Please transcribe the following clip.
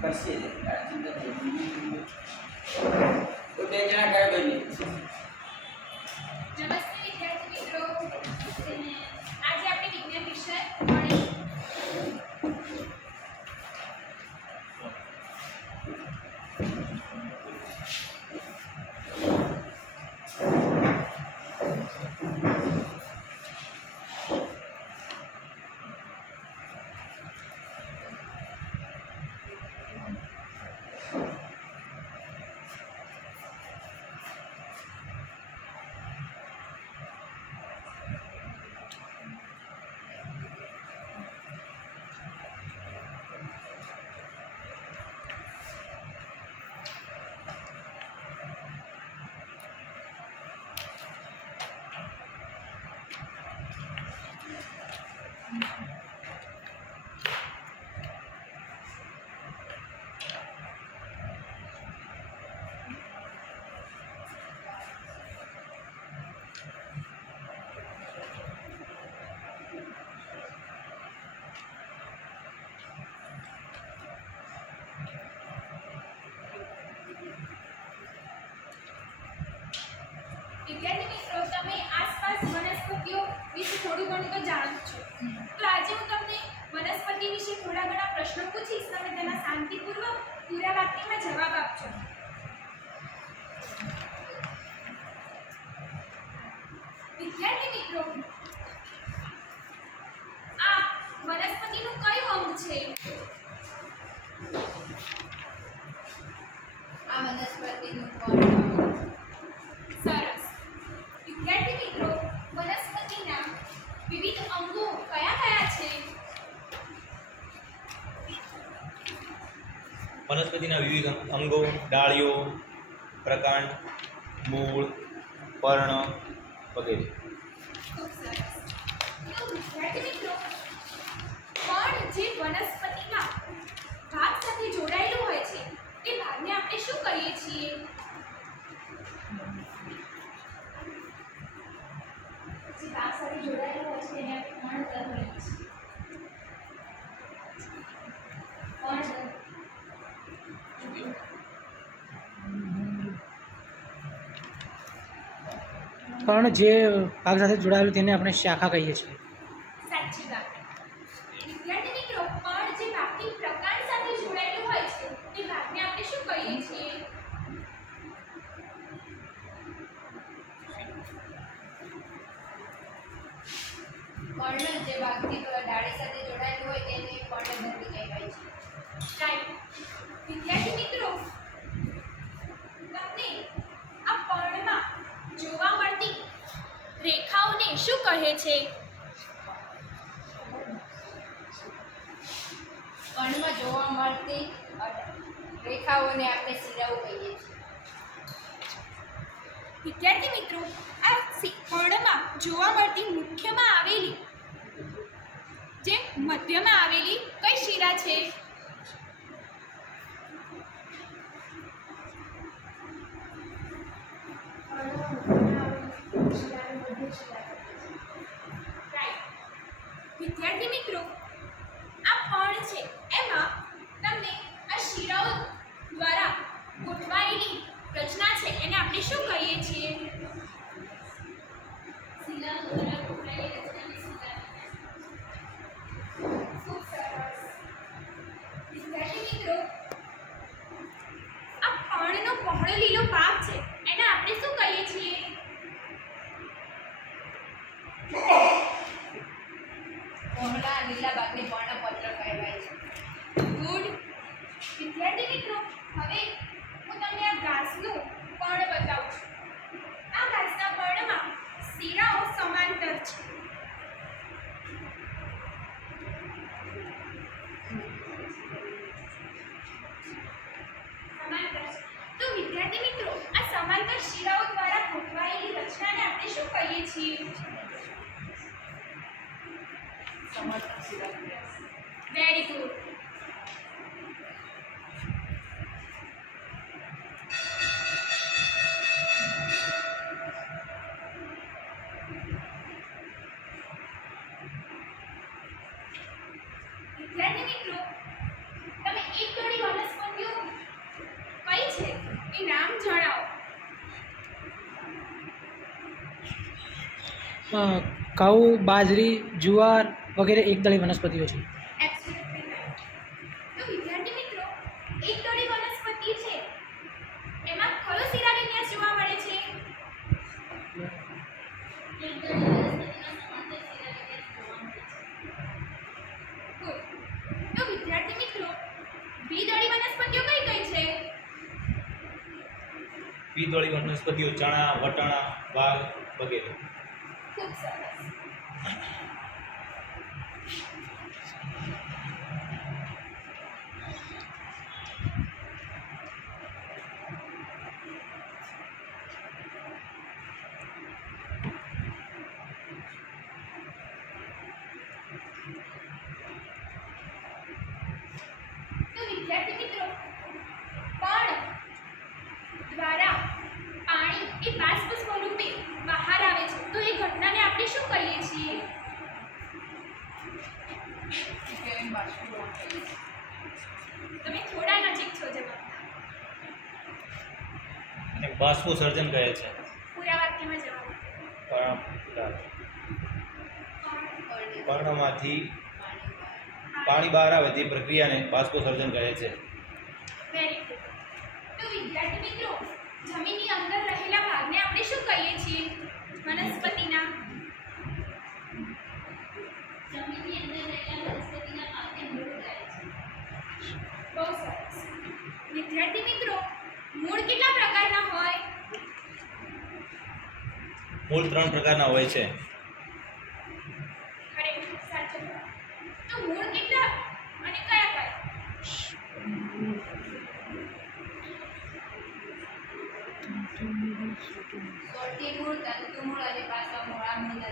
કરશે. તો બે જણા કઈ બની વિદ્યાર્થી મિત્રો તમે આસપાસ વનસ્પતિઓ વિશે થોડું ઘણું તો જાણું છો. તો આજે હું તમને વનસ્પતિ વિશે થોડા ઘણા પ્રશ્નો પૂછીશ તમે તેના શાંતિપૂર્વક પૂરા વાક્યમાં જવાબ આપજો. વિદ્યાર્થી મિત્રો આ વનસ્પતિનું કયું અંગ છે આ વનસ્પતિનું પર્ણ સરસ વિદ્યાર્થી મિત્રો વનસ્પતિના વિવિધ અંગો કયા કયા છે વનસ્પતિના વિવિધ અંગો, ડાળીઓ, પ્રકાંડ, મૂળ, પર્ણ વગેરે. પણ જે વનસ્પતિના ભાગ સાથે જોડાયેલું હોય છે તે ભાગને આપણે શું કરીએ છીએ જે ભાગ સાથે જોડાયેલો હોય છે તેને આપણે પર્ણ કહીએ છીએ પર્ણ પણ જે ભાગ સાથે જોડાયેલું તેને આપણે શાખા કહીએ છીએ. સાચી વાત. વિદ્યાર્થી મિત્રો પણ જે ભાગની પ્રકાર સાથે જોડાયેલું હોય છે તે ભાગને આપણે શું કહીએ છીએ? પર્ણ જે ભાગથી ડાળી સાથે જોડાયેલું હોય તેને પર્ણધરી કહેવાય છે. રાઈટ વિદ્યાર્થી મિત્રો તમને આ પર્ણમાં જોવા મળતી રેખાઓને શું કહે છે? કણમાં જોવા મળતી રેખાઓને આપણે શિરાઓ કહીએ છીએ. વિદ્યાર્થી મિત્રો આ પર્ણમાં જોવા મળતી મુખ્યમાં આવેલી જે મધ્યમાં આવેલી કઈ શિરા છે રાઈટ વિદ્યાર્થી મિત્રો, આ ફળ છે. એમાં તમને આ શિરાઓ દ્વારા ગોઠવાયેલી રચના છે. એને આપણે શું કહીએ છીએ? શિલાઓ દ્વારા ગોઠવાયેલી રચનાને શિલા ખૂબ સરસ વિદ્યાર્થી મિત્રો આ પર્ણનો પહોળો લીલો ભાગ છે એને આપણે શું કહીએ છીએ પહોળા લીલા ભાગને પર્ણપત્ર કહેવાય છે ગુડ વિદ્યાર્થી મિત્રો હવે હું તમને આ ઘાસનું પર્ણ બતાવું છું. આ ઘાસના પર્ણમાં શિરાઓ સમાંતર છે. સમાંતર તો વિદ્યાર્થી મિત્રો આ સમાંતર શિરાઓ દ્વારા ગોઠવાયેલી રચનાને આપણે શું કહીએ છીએ? વેરી ગુડ વિદ્યાર્થી મિત્રો તમે એક જોડી વનસ્પતિઓ કઈ છે એ નામ જણાવો. ઘઉં બાજરી જુવાર વગેરે એકદળી વનસ્પતિઓ છે Absolutely right. તો વિદ્યાર્થી મિત્રો એક જોડી વનસ્પતિ છે એમાં કયો શિરાવિન્યાસ જોવા મળે છે Good. તો વિદ્યાર્થી મિત્રો દ્વિદળી વનસ્પતિઓ કઈ કઈ છે પીતળી વનસ્પતિઓ ચણા વટાણા વાલ વગેરે. ખૂબ સરસ તો વિદ્યાર્થી મિત્રો પણ દ્વારા પાણી એ બાષ્પ સ્વરૂપે બહાર આવે છે તો એ ઘટનાને આપણે શું કહીએ છીએ તમે થોડા નજીક છો જવાબ અને સર્જન કહે છે. પર્ણમાંથી પાણી બહાર આવે તે પ્રક્રિયાને બાષ્પો સર્જન કહે છે. વેરી ગુડ તો વિદ્યાર્થી મિત્રો જમીનની અંદર રહેલા ભાગને આપણે શું કહીએ છીએ? વનસ્પતિના. જમીનની અંદર રહેલા વનસ્પતિના પાકને મૂળ કહે છે. બહુ સરસ. વિદ્યાર્થી મિત્રો મૂળ કેટલા પ્રકારના હોય? મૂળ ત્રણ પ્રકારના હોય છે. તો મૂળ કેટલા અને કયા કયા? મૂળ તંતુ મૂળ અને પાછા મોળા મૂળ